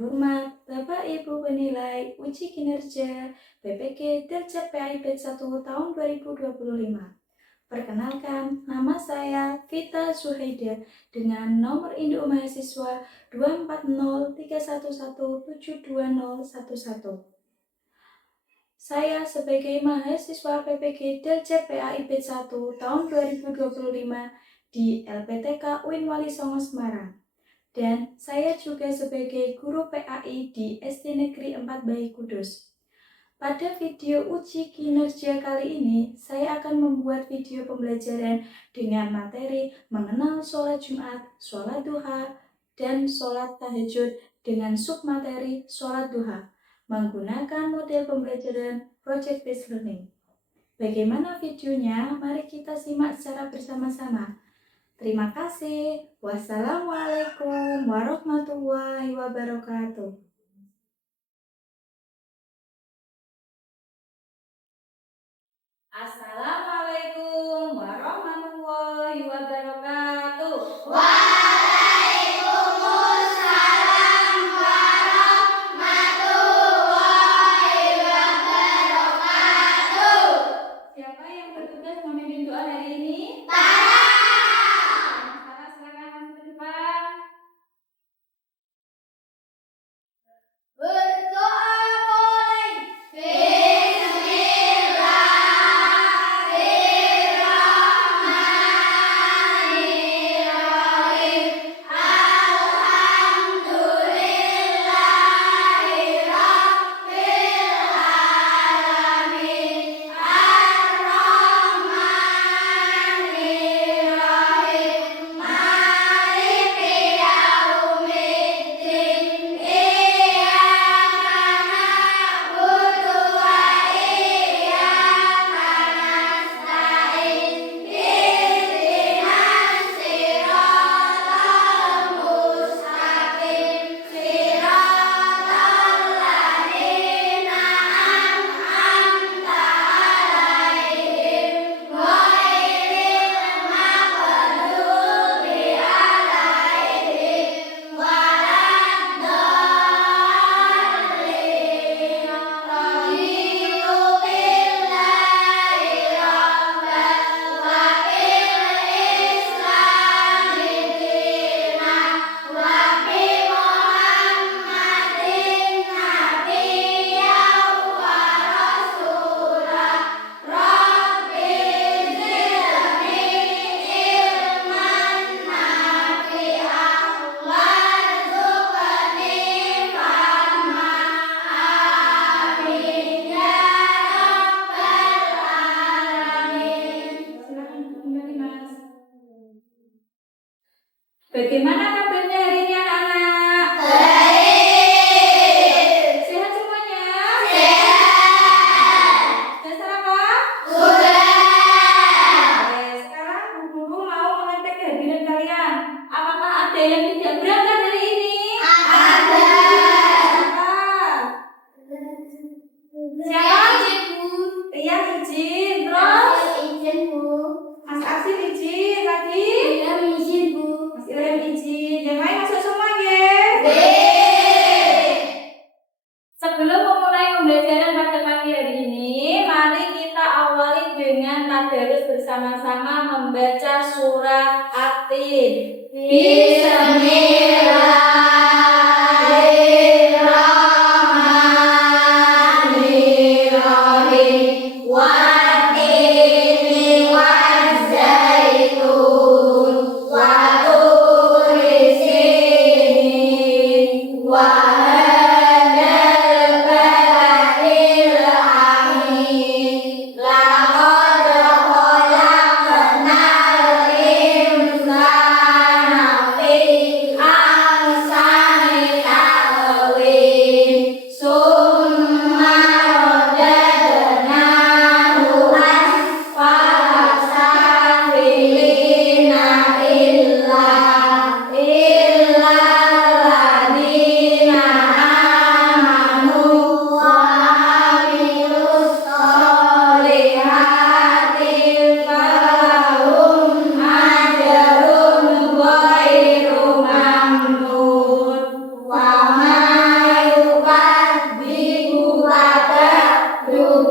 terhormat Bapak Ibu penilai uji kinerja PPG Dirjen PAIP 1 tahun 2025. Perkenalkan, nama saya Vita Zuhaida dengan nomor induk mahasiswa 24031172011. Saya sebagai mahasiswa PPG Dirjen PAIP 1 tahun 2025 di LPTK UIN Wali Songo Semarang. Dan saya juga sebagai guru PAI di SD Negeri 4 Bayi Kudus. Pada video uji kinerja kali ini, saya akan membuat video pembelajaran dengan materi mengenal sholat Jumat, sholat duha, dan sholat tahajud dengan submateri sholat duha, menggunakan model pembelajaran Project Based Learning. Bagaimana videonya? Mari kita simak secara bersama-sama. Terima kasih. Wassalamualaikum warahmatullahi wabarakatuh. Assalamualaikum warahmatullahi wabarakatuh. Waalaikumsalam warahmatullahi wabarakatuh. Siapa yang bertugas memimpin doa hari ini? Silakan masuk ke depan. Berdoa mulai. Bismillahirrahmanirrahim. Alhamdulillahirabbil alamin. Ar-Rahmanirrahim. Maliki yaumiddin. Iyyaka na'budu wa iyyaka nasta'in. Ihdinas siratal mustaqim. Siratal ladzina an'amta 'alaihim ghairil maghdubi 'alaihim waladdallin. Raditu billahi rabban wa bil islami dinan wa bi Muhammadin nabiyyan wa rasulah. Rabbi zidni ilman nafi'an warzuqni fahma. Amin ya rabbal alamin. Silakan kembali, Mas. Bagaimana kabarnya hari ini anak-anak? Baik. Sehat semuanya? Sehat. Sudah sarapan? Sudah. Oke, sekarang Bu Guru mau mengecek kehadiran kalian. Apakah ada yang tidak berangkat hari ini? Ada. Siapa? Izin, Bu. Ria izin, terus Izin, Bu. Mas Aksin izin, lagi Ilham izin, Bu. Mas Ilham izin. Yang lain masuk semua ya? Sebelum memulai pembelajaran pada pagi hari ini, mari kita awali dengan tadarus bersama-sama membaca surah At-Tin. Bismillahirrahmanirrahim. Wattini wazzaitun wa turi sinin wa hadzal baladil amin. Laqad khalaqnal insana fi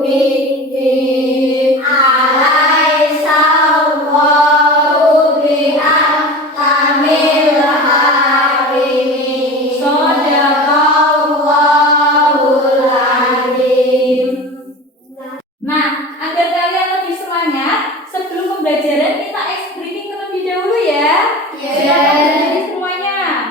Muhyiddin alaihi sallallahu bi'ahkamil hakimin. Shadaqallahul azim. Nah, agar kalian lebih semangat, sebelum pembelajaran kita ice breaking terlebih dahulu ya. Silakan berdiri semuanya.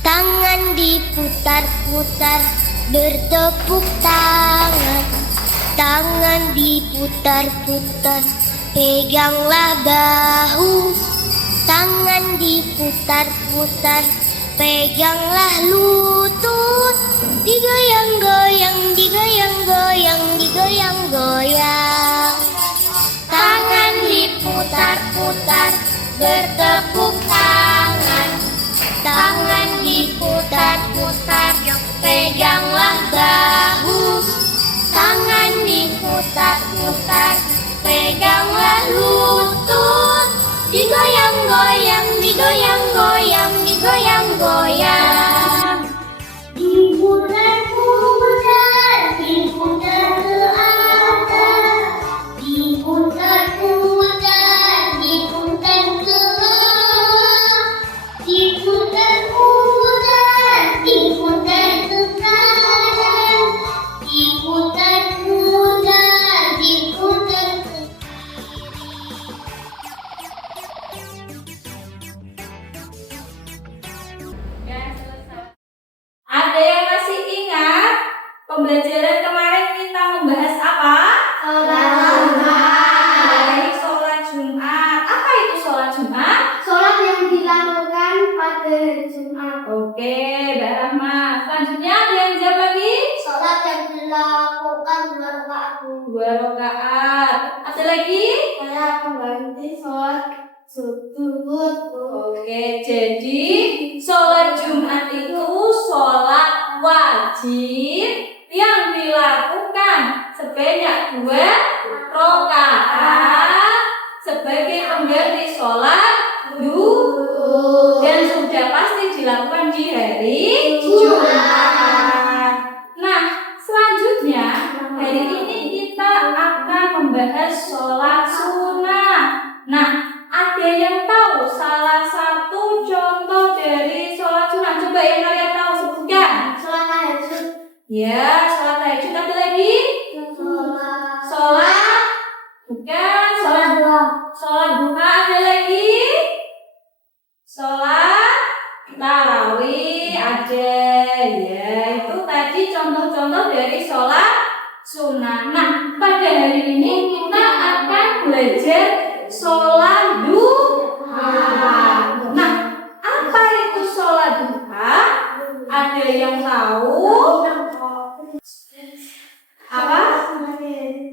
Tangan diputar-putar, bertepuk tangan. Tangan diputar-putar, peganglah bahu. Tangan diputar-putar, peganglah lutut. Digoyang-goyang, digoyang-goyang, digoyang-goyang. Tangan diputar-putar, bertepuk tangan. Tangan diputar-putar, peganglah bahu. Tangan diputar-putar, peganglah lutut. Digoyang-goyang, digoyang-goyang, digoyang-goyang. Diputar-putar, diputar ke atas. Diputar-putar, diputar ke bawah. Diputar-putar, diputar ke kanan. Diputar-putar, diputar ke Ada yang masih ingat pembelajaran kemarin kita membahas apa? Mengenai sholat Jumat. Apa itu sholat Jumat? Sholat yang dilakukan pada hari Jumat. Oke, Mbak Rahma. Selanjutnya ada yang jawab lagi? Sholat yang dilakukan 2 rakaat. 2 rakaat. Ada lagi? Saya mengganti sholat subuh. Oke, jadi sholat Jumat itu sholat wajib yang dilakukan sebanyak 2 rakaat sebagai pengganti sholat duhur dan sudah pasti dilakukan di hari Jumat. Nah, selanjutnya hari ini kita akan membahas sholat sunnah. Nah, ada yang tahu salah satu contoh dari sholat sunnah? Coba yang kalian tahu sebutkan. Sholat tahajud. Ya, sholat tahajud. Ada lagi? Sholat bukan sholat duha. sholat duha. Ada lagi? Sholat tarawih ada. Ya, itu tadi contoh-contoh dari sholat sunnah. Nah, pada hari ini kita akan belajar sholat duha. Nah, apa itu sholat duha? Ada yang tahu? Apa?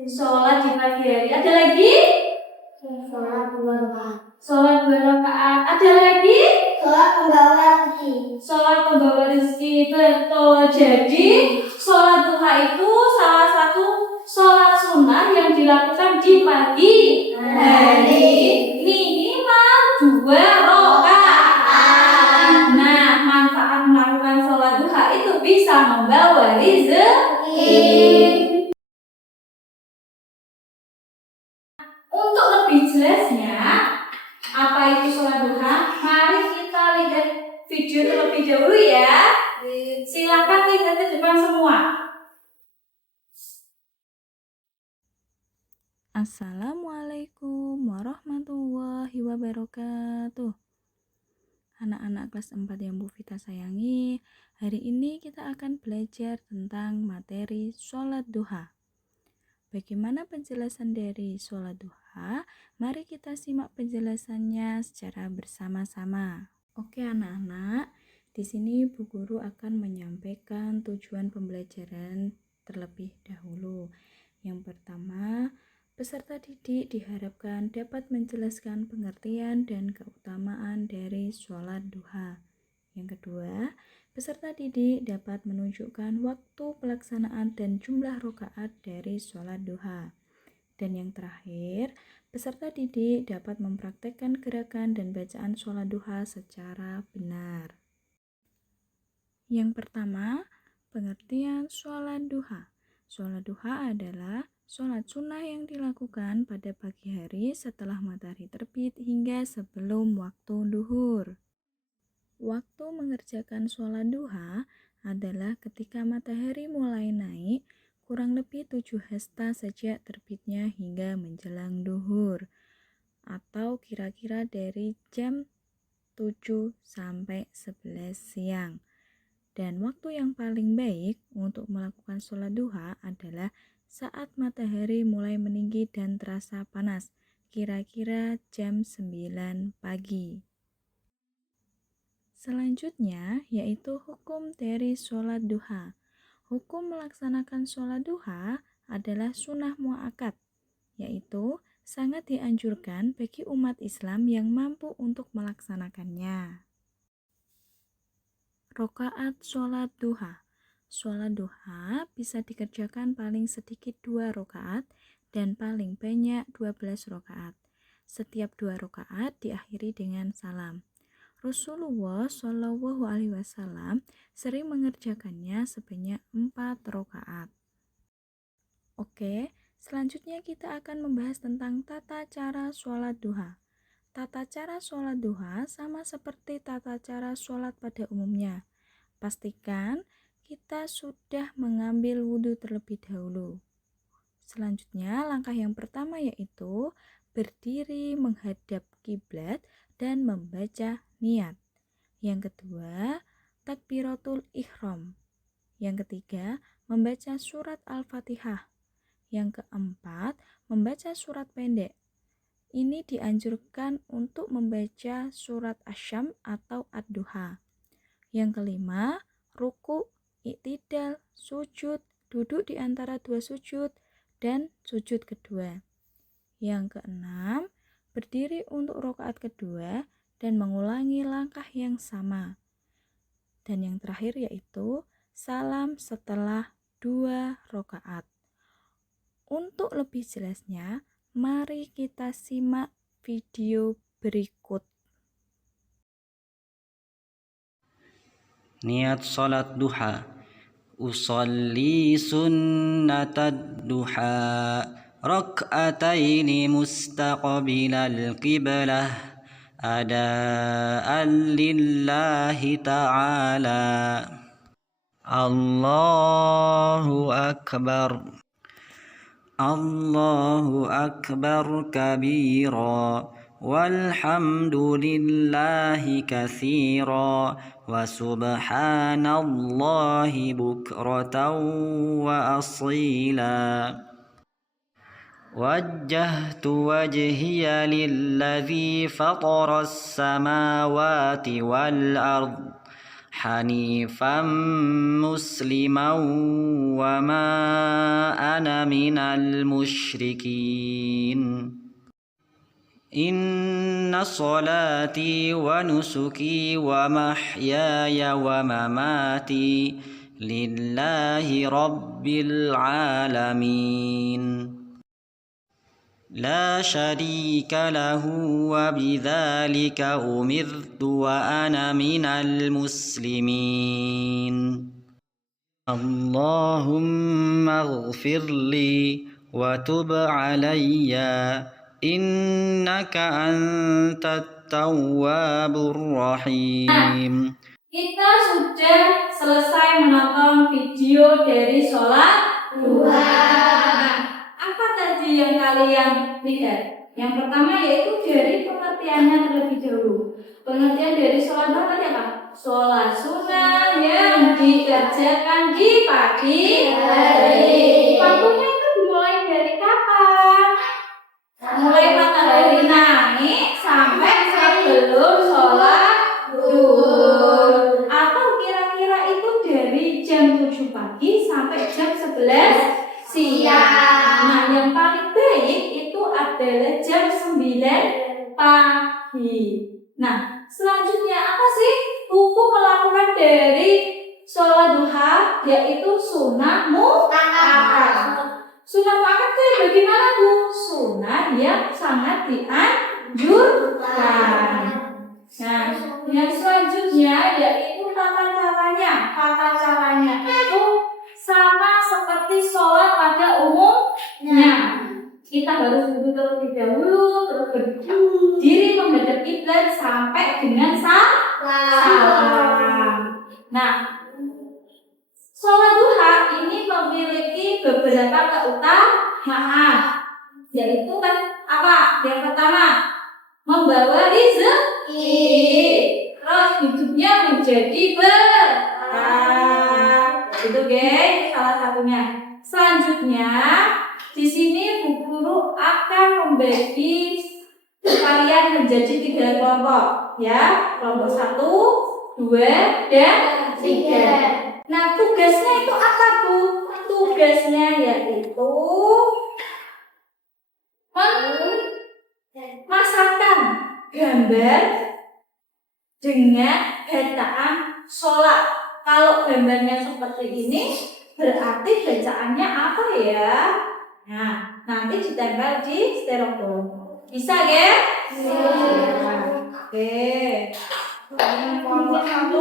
Sholat di pagi hari. Ada lagi? Sholat 2 rakaat. Sholat 2 rakaat. Ada lagi? Sholat pembawa rezeki. Sholat pembawa rezeki. Betul. Jadi sholat duha itu salah satu sholat sunnah yang dilakukan di pagi hari. Minimal 2 rakaat. Nah, manfaat melakukan sholat duha itu bisa membawa rezeki. Untuk lebih jelasnya, apa itu sholat duha? Mari kita lihat video terlebih dahulu ya. Silakan lihat ke depan semua. Assalamualaikum warahmatullahi wabarakatuh. Anak-anak kelas 4 yang Bu Vita sayangi, hari ini kita akan belajar tentang materi sholat duha. Bagaimana penjelasan dari sholat duha? Mari kita simak penjelasannya secara bersama-sama. Oke anak-anak, di sini Bu Guru akan menyampaikan tujuan pembelajaran terlebih dahulu. Yang pertama, peserta didik diharapkan dapat menjelaskan pengertian dan keutamaan dari sholat duha. Yang kedua, Peserta didik dapat menunjukkan waktu pelaksanaan dan jumlah rakaat dari sholat duha. Dan yang terakhir, peserta didik dapat mempraktekkan gerakan dan bacaan sholat duha secara benar. Yang pertama, pengertian sholat duha. Sholat duha adalah sholat sunnah yang dilakukan pada pagi hari setelah matahari terbit hingga sebelum waktu duhur. Waktu mengerjakan sholat duha adalah ketika matahari mulai naik kurang lebih 7 hasta sejak terbitnya hingga menjelang duhur, atau kira-kira dari jam 7 sampai 11 siang. Dan waktu yang paling baik untuk melakukan sholat duha adalah saat matahari mulai meninggi dan terasa panas, kira-kira jam 9 pagi. Selanjutnya yaitu hukum dari sholat duha. Hukum melaksanakan sholat duha adalah sunnah muakkad, yaitu sangat dianjurkan bagi umat Islam yang mampu untuk melaksanakannya. Rakaat sholat duha. Sholat duha bisa dikerjakan paling sedikit 2 rakaat dan paling banyak 12 rakaat. Setiap 2 rakaat diakhiri dengan salam. Rasulullah Shallallahu Alaihi Wasallam sering mengerjakannya sebanyak 4 rakaat. Oke, selanjutnya kita akan membahas tentang tata cara sholat duha. Tata cara sholat duha sama seperti tata cara sholat pada umumnya. Pastikan kita sudah mengambil wudhu terlebih dahulu. Selanjutnya, langkah yang pertama yaitu berdiri menghadap kiblat dan membaca niat. Yang kedua, takbiratul ihram. Yang ketiga, membaca surat Al-Fatihah. Yang keempat, membaca surat pendek. Ini dianjurkan untuk membaca surat Asy-Syams atau Ad-Duha. Yang kelima, ruku, iktidal, sujud, duduk di antara 2 sujud, dan sujud kedua. Yang keenam, berdiri untuk rakaat kedua dan mengulangi langkah yang sama. Dan yang terakhir yaitu salam setelah 2 rakaat. Untuk lebih jelasnya, mari kita simak video berikut. Niat salat duha. Usalli sunnatad duha rak'ataini mustaqbilal qiblah adaan lillahi ta'ala. Allahu akbar. Allahu akbar kabira walhamdulillahi katsira wa subhanallahi bukratan wa asila. Wajjahtu wajhiya lilladzi fataras samawati wal ardh hanifan musliman wa ma ana minal musyrikin. Inna salati wa nusuki wa mahyaya wa mamati lillahi rabbil alamin. La syarika lahu wa bidzalika umirtu wa ana minal muslimin. Allahumma ighfirli wa tub alayya innaka antat tawwabur rahim. Kita sudah selesai menonton video dari sholat duha. Apa tadi yang kalian lihat? Yang pertama yaitu dari pengertiannya terlebih dahulu. Pengertian dari sholat duha tadi apa? Sholat sunnah yang dikerjakan di pagi hari. Waktunya itu dimulai dari kapan? Mulai matahari naik sampai sebelum sholat duhur. Atau kira-kira itu dari jam 7 pagi sampai jam 11 siang. Nah, yang paling baik itu adalah jam 9 pagi. Nah, selanjutnya apa sih hukum melakukan dari yaitu sunnah muakkad. Sunnah muakkad itu bagaimana Bu? Sunnah yang sangat dianjurkan. Nah, yang selanjutnya yaitu tata caranya. Tata caranya itu sama seperti sholat pada umumnya. Kita harus duduk terlebih dahulu, terus berdiri menghadap kiblat sampai dengan salam. Nah, sholat duha ini memiliki beberapa keutamaan, yaitu apa? Yang pertama, membawa rezeki, terus hidupnya menjadi berkah. Itu guys, salah satunya. Selanjutnya, di sini Bu Guru akan membagi kalian menjadi 3 kelompok, ya. Kelompok 1, 2, dan 3. Nah, tugasnya itu apa Bu? Tugasnya yaitu memasangkan gambar dengan bacaan sholat. Kalau gambarnya seperti ini, berarti bacaannya apa ya? Nah, nanti ditempel di styrofoam. Bisa ya? Bisa. Oke. Kelompok 1.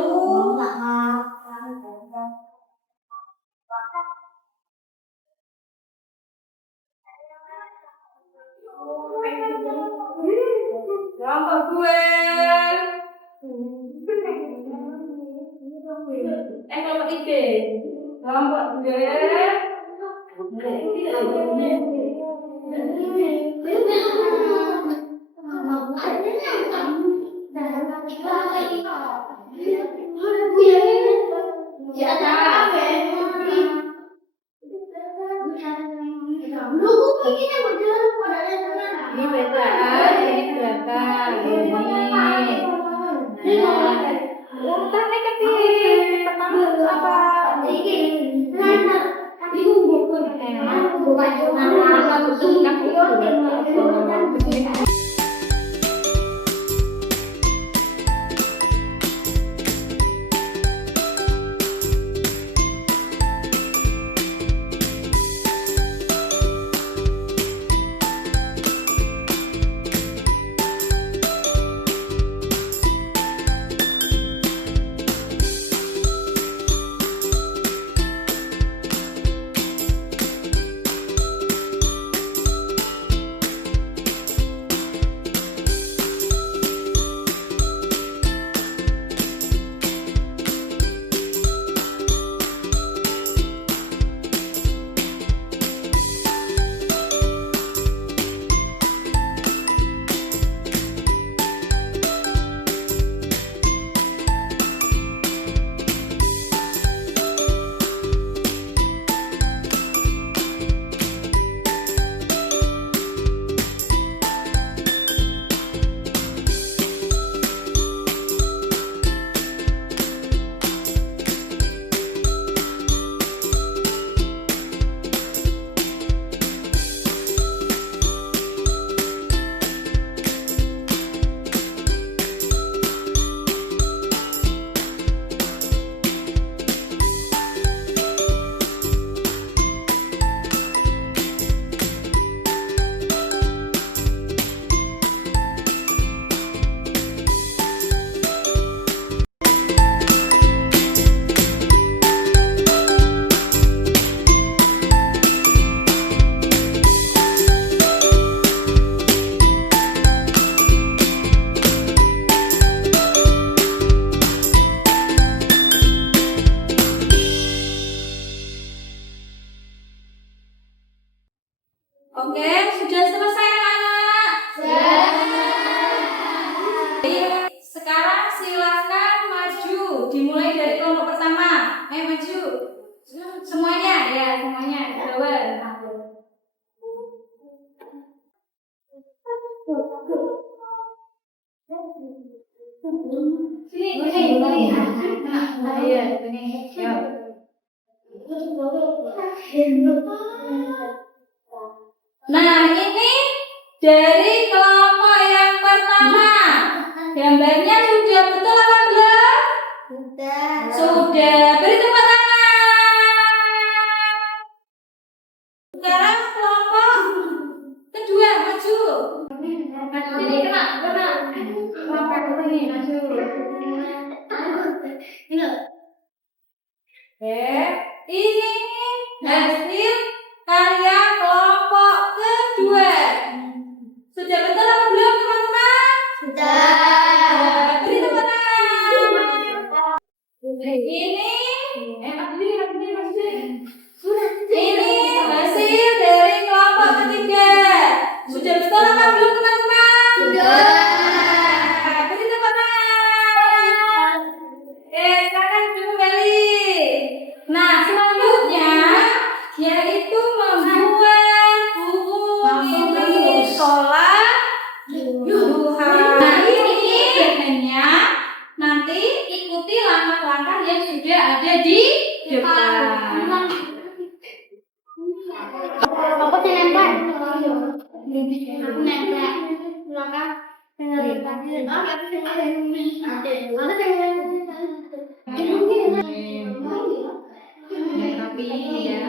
Kelompok 2. Kelompok 3. Kelompok 2. Ini bacaan, ini gerakan, urutannya ketik. Pertama apa? Oke, sudah selesai anak-anak? Sudah. Sekarang silakan maju. Dimulai dari kelompok pertama. Ayo maju. Semuanya, ya semuanya. Bawah. Sini. Ayo, sini. Yuk. Nah, ini dari kelompok yang pertama. Gambarnya sudah betul apa belum? Sudah. Beri tepuk tangan. itu membuat buku ini sholat duha. Nah ini bahannya, nanti ikuti langkah-langkah yang sudah ada di depan. Aku nempel. Aku nempel. Maka Tapi ya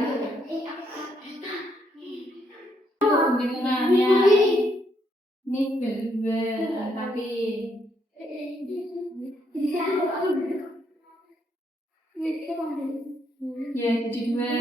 penggunaannya ini berdua, tapi ya jadi dua.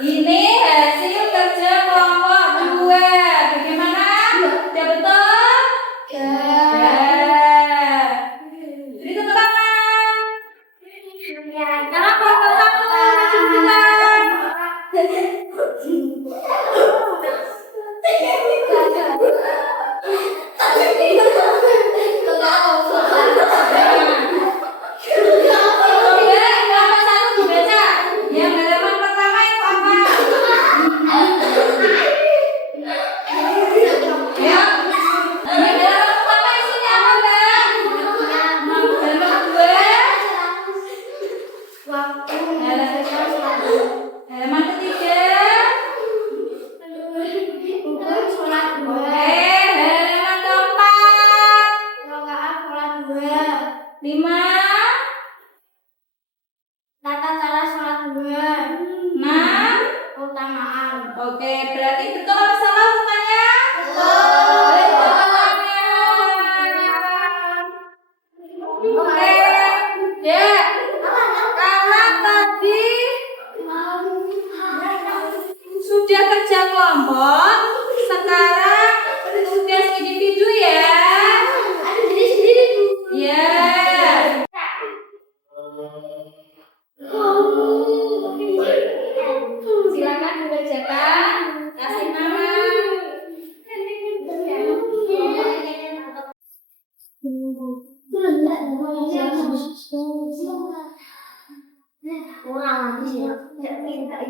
Ini hasil kerja kelompok 2. Bagaimana? Sudah betul? Ya. Beri tepuk tangan. Karena kelompok 1 yang halaman pertama itu apa? Ya. Yang halaman pertama isinya apa, Mbak? Halaman 2. Halaman ketiga. Halaman keempat. 5. Tata cara sholat dua. 6. Keutamaan. Oke, berarti betul apa salah urutannya? Betul. Oke. Ya. Karena tadi sudah kerja kelompok, sekarang tugas individu ya. Ada diri sendiri Bu. Ya. Silakan dikerjakan. Kasih nama. Kurang lagi ya. Tidak minta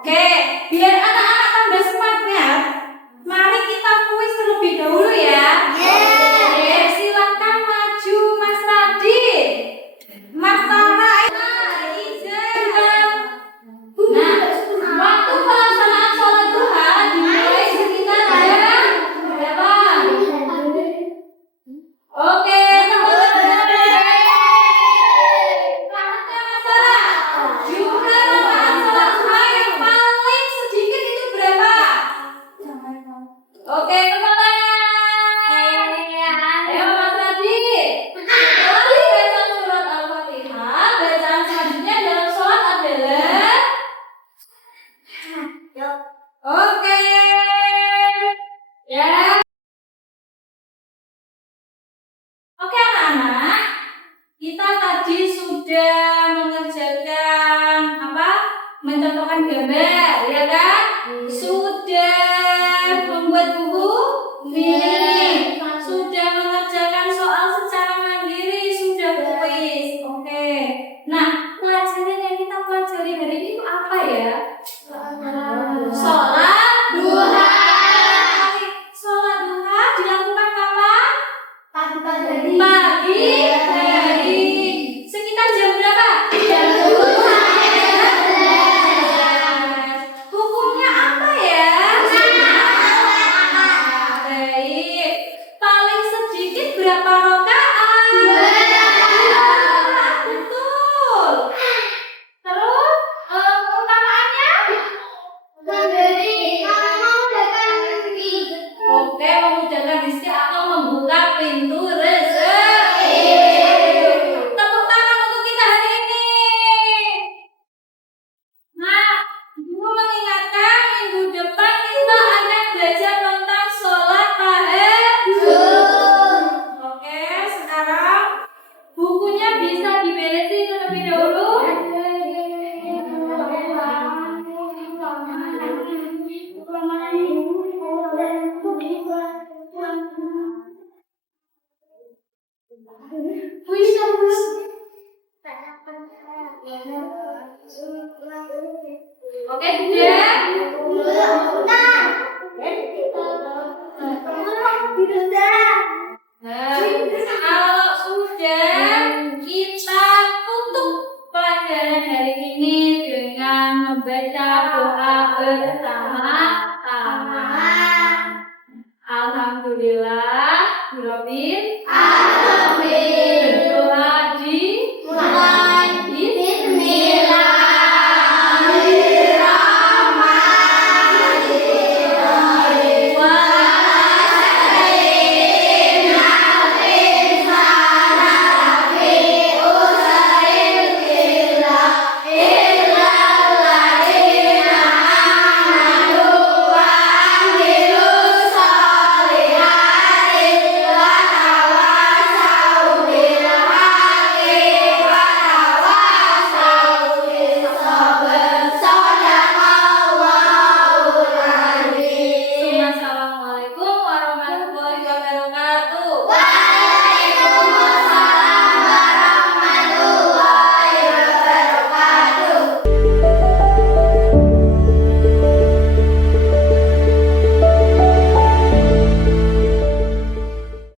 Oke, biar anak-anak tambah semangat, mari kita kuis terlebih dahulu ya. Oke, silakan maju Mas Radit, Mas Tara, Izen. Nah, waktu pelaksanaan sholat duha dimulai sekitar jam berapa? Oke, jumlah rakaat sholat duha yang paling sedikit itu berapa? Oke, teman-teman. Ayo Mas Radit. Setelah dibaca surat Al-Fatihah, bacaan selanjutnya dalam sholat adalah oke. Ya. Oke anak-anak, kita tadi sudah mengerjakan apa? Mencontohkan gambar, ya kan? Sudah membuat buku mini, sudah mengerjakan soal secara mandiri, sudah kuis. Oke. Nah, pelajaran yang kita pelajari hari ini itu apa ya? Sholat duha. Sholat duha dilakukan kapan? Pagi hari. Sekitar jam berapa? Jam 12. Hukumnya apa ya? Baik. Paling sedikit berapa rakaat? 2. Betul. Terus keutamaannya? Oke, memudahkan rezeki atau membuka pintu rezeki. Tepuk tangan untuk kita hari ini. Nah, Ibu mengingatkan minggu depan kita akan belajar tentang sholat tahajud. Oke, sekarang bukunya bisa diberesin terlebih dahulu. Oke, sudah? Nah, kalau sudah, kita tutup pelajaran hari ini dengan membaca doa bersama-sama. Alhamdulillah, Rabbil alamin.